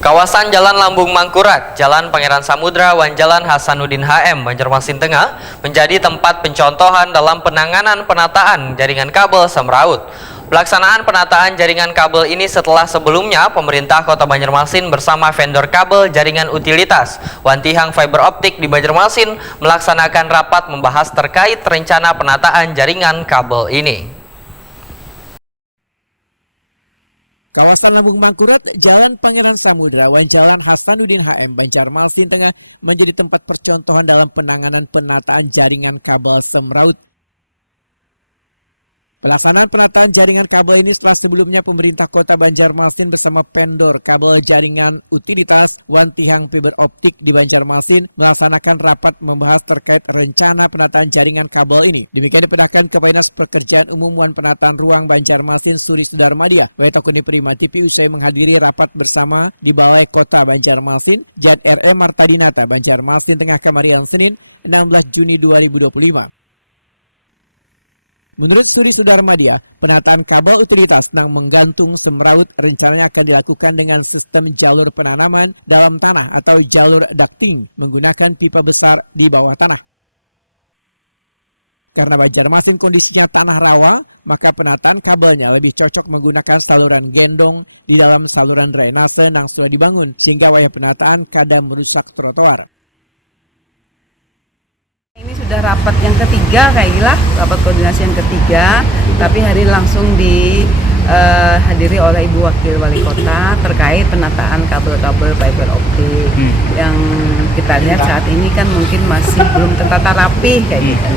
Kawasan Jalan Lambung Mangkurat, Jalan Pangeran Samudra, Jalan Hasanuddin HM, Banjarmasin Tengah menjadi tempat pencontohan dalam penanganan penataan jaringan kabel semraut. Pelaksanaan penataan jaringan kabel ini setelah sebelumnya pemerintah Kota Banjarmasin bersama vendor kabel jaringan utilitas Wantihang Fiber Optik di Banjarmasin melaksanakan rapat membahas terkait rencana penataan jaringan kabel ini. Kawasan Lambung Mangkurat, Jalan Pangeran Samudra, Jalan Hasanuddin HM, Banjarmasin Tengah menjadi tempat percontohan dalam penanganan penataan jaringan kabel semraut. Pelaksanaan penataan jaringan kabel ini setelah sebelumnya pemerintah Kota Banjarmasin bersama vendor kabel jaringan utilitas Wantihang Fiber Optik di Banjarmasin melaksanakan rapat membahas terkait rencana penataan jaringan kabel ini. Demikian dipindahkan ke Dinas Pekerjaan Umum Wan Penataan Ruang Banjarmasin Suri Sudarmadia. Wetokuni Prima TV usai menghadiri rapat bersama di Balai Kota Banjarmasin, Jad RE Martadinata, Banjarmasin Tengah Kamarian Senin 16 Juni 2025. Menurut Suri Sudarmadia, penataan kabel utilitas yang menggantung semraut rencananya akan dilakukan dengan sistem jalur penanaman dalam tanah atau jalur ducting menggunakan pipa besar di bawah tanah. Karena Banjarmasin kondisinya tanah rawa, maka penataan kabelnya lebih cocok menggunakan saluran gendong di dalam saluran drainase yang sudah dibangun, sehingga wayah penataan kadang merusak trotoar. Ini sudah rapat yang ketiga kayaknya, rapat koordinasi yang ketiga, tapi hari langsung dihadiri oleh Ibu Wakil Wali Kota terkait penataan kabel-kabel fiber optik yang kita lihat saat ini kan mungkin masih belum tertata rapi kayak gitu.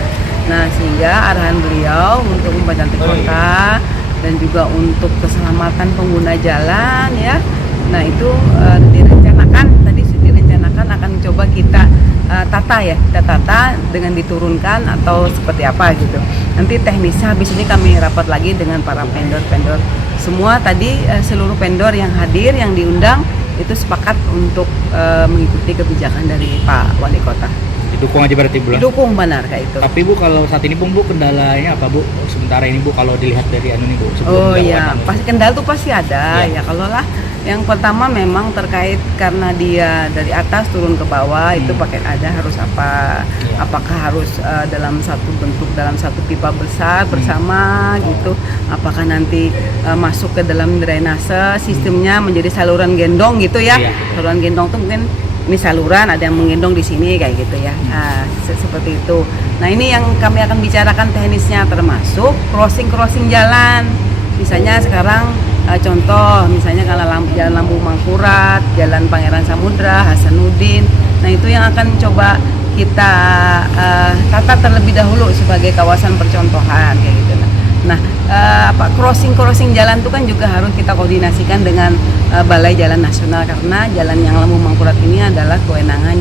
Nah, sehingga arahan beliau untuk membantu kota dan juga untuk keselamatan pengguna jalan ya. Nah, itu direncanakan akan coba kita kita tata dengan diturunkan atau seperti apa gitu. Nanti teknisnya habis ini kami rapat lagi dengan para vendor-vendor semua. Tadi seluruh vendor yang hadir, yang diundang itu sepakat untuk mengikuti kebijakan dari Pak Wali Kota. Didukung aja berarti Bu? Didukung benar kayak itu. Tapi Bu, kalau saat ini Bu kendalanya apa Bu? Sementara ini Bu kalau dilihat dari anu nih Bu. Oh iya, pasti kendala tuh pasti ada ya. Kalau lah yang pertama memang terkait karena dia dari atas turun ke bawah itu pakai ada harus apa? Apakah harus dalam satu bentuk dalam satu pipa besar bersama gitu? Apakah nanti masuk ke dalam drainase sistemnya menjadi saluran gendong gitu ya? Saluran gendong tuh mungkin ini saluran ada yang menggendong di sini kayak gitu ya. Nah, seperti itu. Nah, ini yang kami akan bicarakan teknisnya termasuk crossing jalan. Misalnya sekarang contoh misalnya kalau Jalan Lambung Mangkurat, Jalan Pangeran Samudra, Hasanuddin. Nah, itu yang akan coba kita tata terlebih dahulu sebagai kawasan percontohan kayak gitu. Nah, crossing jalan itu kan juga harus kita koordinasikan dengan Balai Jalan Nasional karena jalan yang Lambung Mangkurat ini adalah kewenangan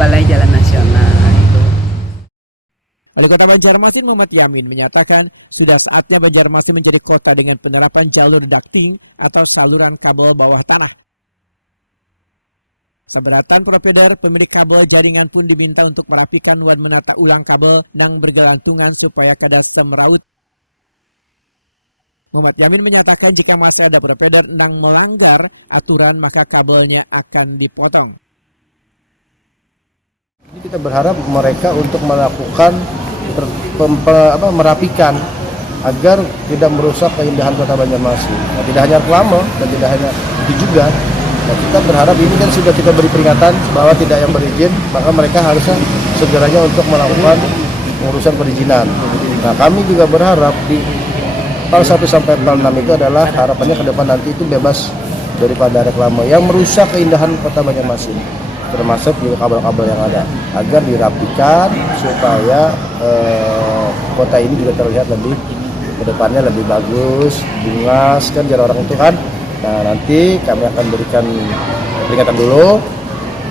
Balai Jalan Nasional. Wali Kota Banjarmasin Muhammad Yamin menyatakan sudah saatnya Banjarmasin menjadi kota dengan penerapan jalur ducting atau saluran kabel bawah tanah. Seberatan provider pemilik kabel jaringan pun diminta untuk merapikan dan menata ulang kabel yang bergelantungan supaya kada semraut. Muhammad Yamin menyatakan jika masih ada provider yang melanggar aturan maka kabelnya akan dipotong. Jadi kita berharap mereka untuk melakukan merapikan agar tidak merusak keindahan Kota Banjarmasin. Nah, tidak hanya reklame dan tidak hanya itu juga. Nah, kita berharap ini kan sudah kita beri peringatan bahwa tidak yang berizin, maka mereka harusnya segeranya untuk melakukan pengurusan perizinan. Nah, kami juga berharap di PAL 1 sampai PAL 6 itu adalah harapannya ke depan nanti itu bebas daripada reklame yang merusak keindahan Kota Banjarmasin, termasuk juga kabel-kabel yang ada, agar dirapikan supaya kota ini juga terlihat lebih ke depannya lebih bagus, bungas kan jar orang itu kan. Nah, nanti kami akan berikan peringatan dulu,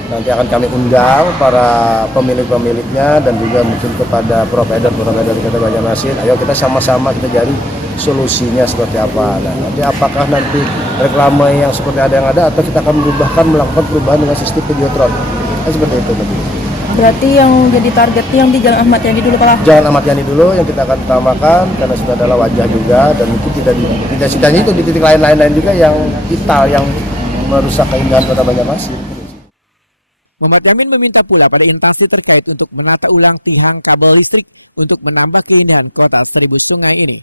nanti akan kami undang para pemilik-pemiliknya dan juga mungkin kepada provider di Kota Banjarmasin. Ayo kita sama-sama kita cari solusinya seperti apa. Nah, nanti apakah nanti reklame yang seperti ada yang ada atau kita akan melakukan perubahan dengan sistem videotron. Seperti itu nanti. Berarti yang jadi target yang di Jalan Ahmad Yani dulu Pak? Jalan Ahmad Yani dulu yang kita akan utamakan karena sudah adalah wajah juga dan mungkin tidak setidaknya itu di titik lain juga yang vital yang merusak keindahan kota Banjarmasin. Muhammad Yamin meminta pula pada instansi terkait untuk menata ulang tiang kabel listrik untuk menambah keindahan kota Seribu Sungai ini.